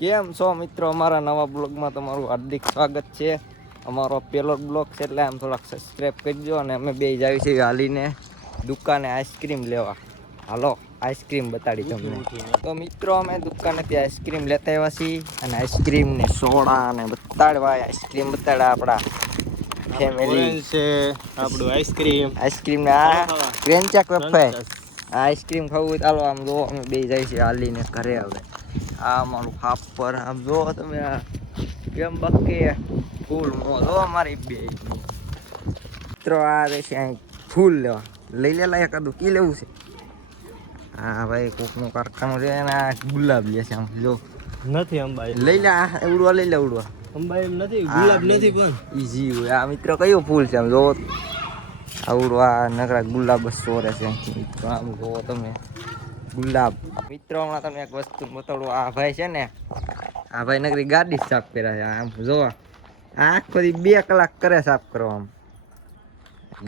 કેમ છો મિત્રો? અમારા નવા બ્લોગમાં તમારું હાર્દિક સ્વાગત છે. અમારો પહેલો બ્લોગ છે એટલે આમ થોડાક સબસ્ક્રાઈબ કરજો. અને અમે બે જાવી છીએ હાલીને દુકાને આઈસ્ક્રીમ લેવા. હાલો આઈસ્ક્રીમ બતાડી તમને. તો મિત્રો અમે દુકાનેથી આઈસ્ક્રીમ લેતા આવ્યા છીએ. અને આઈસ્ક્રીમ ને સોડા ને બતાડવા આઈસ્ક્રીમ બતાડ્યા આપણા ફેમિલી છે. આપણું આઈસ્ક્રીમ ને આ ક્રેન્ચક વેફર આઈસ્ક્રીમ ખાવું ચાલો આમ જો અમે બે જાય છે હાલીને ઘરે. હવે આ અમારું હાપર આમ જો તમે આ કેમ બાકી ફૂલ મોજો અમારી બે મિત્રો આ રહેશે અહીં ફૂલ લેવા. લઈ લેલા એકાદું કી લેવું છે? હા ભાઈ કોકનું કારખાનું છે ને આ ગુલાબ લે છે આમ જો નથી અંબાઈ લઈ લે. આ ઉડવા લઈ લે ઉડવા અંબાઈ નથી ગુલાબ નથી પણ ઈઝી હોય. આ મિત્રો કયું ફૂલ છે આમ જો આવડવા નકરા ગુલાબ સોરે છે મિત્રો. આમ જો તમે ગુલાબ મિત્રો હમણાં તમને એક વસ્તુ બતાડું. આ ભાઈ છે ને આ ભાઈ નકરી ગાડી સાફ કર્યા છે. આમ જો આખો દી 2 કલાક કરે સાફ કરવા. આમ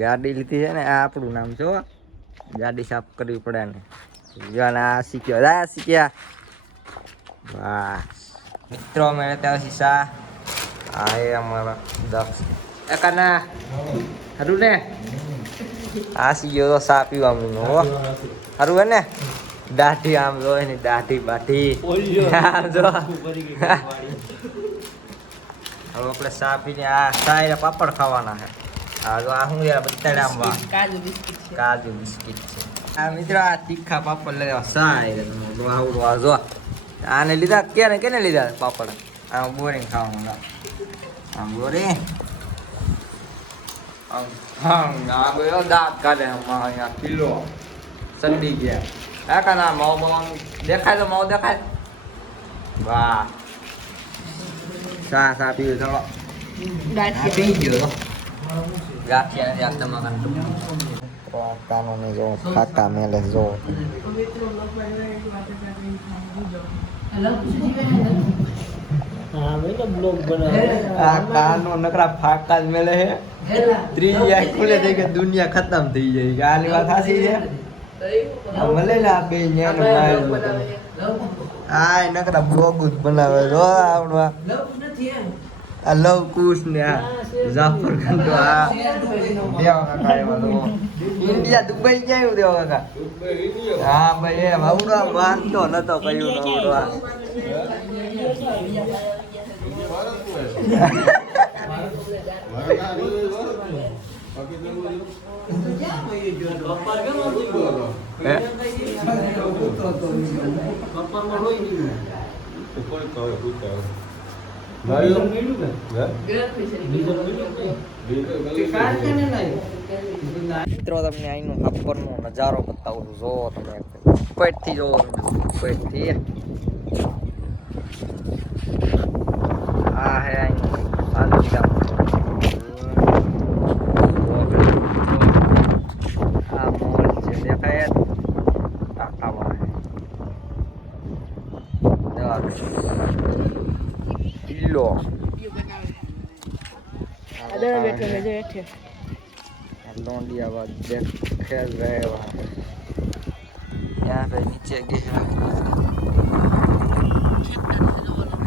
ગાડી લીધી છે ને આ આપણું નામ જો ગાડી સાફ કરવી પડે ને. આ શીખ્યો આ શીખ્યા બસ મિત્રો અમે ત્યાં શીશા આ એ અમારા દક્ષ એકાના હારું ને આ શીખ્યો તો સા પીવા મીનો હો હારું હે ને. દાઢી આમ જો એની દાઢી બાઢી આમ જો હવે આપણે સા પીને આ સાયરા પાપડ ખાવાના છે. હા જો આ શું યાર બતાડે આમ કાજુ બિસ્કિટ છે. આ મિત્રો આ તીખા પાપડ લેવા સાયરા આવડું જો આને લીધા ક્યારે કેને લીધા પાપડ? આમ બોરિંગ ખાવાનું આમ બોરિંગ હા આ ગયો દાંત કાઢે અહીંયા કિલો સંડી ગયા. હા કાના માવ બાવ દેખાય તો માવ દેખાય. વાહ સા પીવું ચલો પી ગયો ગાંઠિયા નથી આપતા મકાન કાનો ને જો ખાતા મેલે જો આ કાનો નકરા ફાકા જ મેલે હે. ત્રીજી આંખ ખુલે થઈ કે દુનિયા ખતમ થઈ જાય. આની વાત સાચી છે. મળે ને આ બે ન્યાનો માલ આ નકરા બ્લોગ જ બનાવે જો આવડવા આ લવ કુશ ને આ જાફર ખંડો આ દેવા કાકા એવા તો ઇન્ડિયા દુબઈ જાય દેવા કાકા. હા ભાઈ એમ આવડો માનતો નતો કયું નવડવા મિત્રો તમને અહીંનો હાપરનો નજારો બતાવું જો તમે ઉપરથી જોવો ઉપરથી આ હે અહીંનો આ મોલ છે દેખાય ટાટામાં કિલ્લો लोंडिया बात देख खेल रहे वहाँ यहाँ पे नीचे गहरा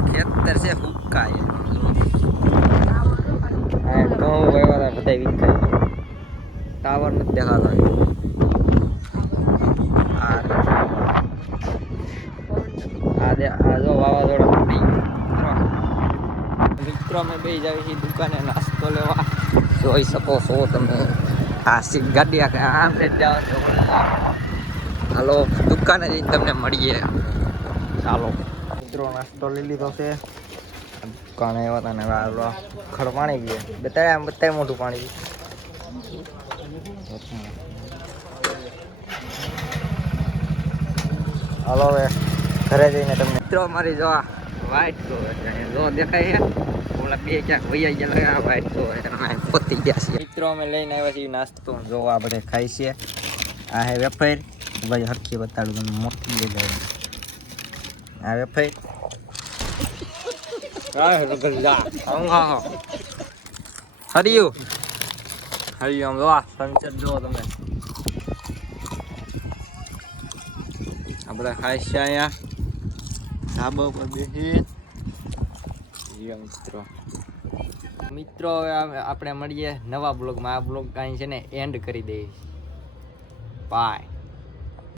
खेतर से हुक्का है गाँव गए वाला बताए विका टावर में देखा था आधे आजो वावाझोड़ा पड़ी મિત્રો અમે બે જાવી છીએ દુકાને નાસ્તો લેવા. જોઈ શકો છો તમે આ સીટ ગાડી આમ જ જાઓ છો. હાલો દુકાને જઈને તમને મળીએ. ચાલો મિત્રો નાસ્તો લઈ લીધો છે. દુકાને આવ્યા હતા ને ખડ પાણી પીએ બતાવે આમ બતાવે મોટું પાણી. હાલો હવે ઘરે જઈને તમને મિત્રો અમારી જો વાઈટ જો દેખાય છે. ઓલા બે ક્યાંક વૈયા ગયા વાઈટ તો પતી ગયા છે. મિત્રો અમે લઈને આવ્યા છીએ નાસ્તો જો આ બધે ખાઈ છે. આ હે વેફર ભાઈ હરખી બતાડું તમને મોટી લઈ જાય. આ વેફર હરિયું હરિયું જો સનસેટ જુઓ તમે. આ બધા ખાઈ છે અહીંયા ધાબા પર બેસી મિત્રો હવે આપણે મળીએ નવા બ્લોગમાં. આ બ્લોગ કાંઈ છે ને એન્ડ કરી દઈશ. બાય.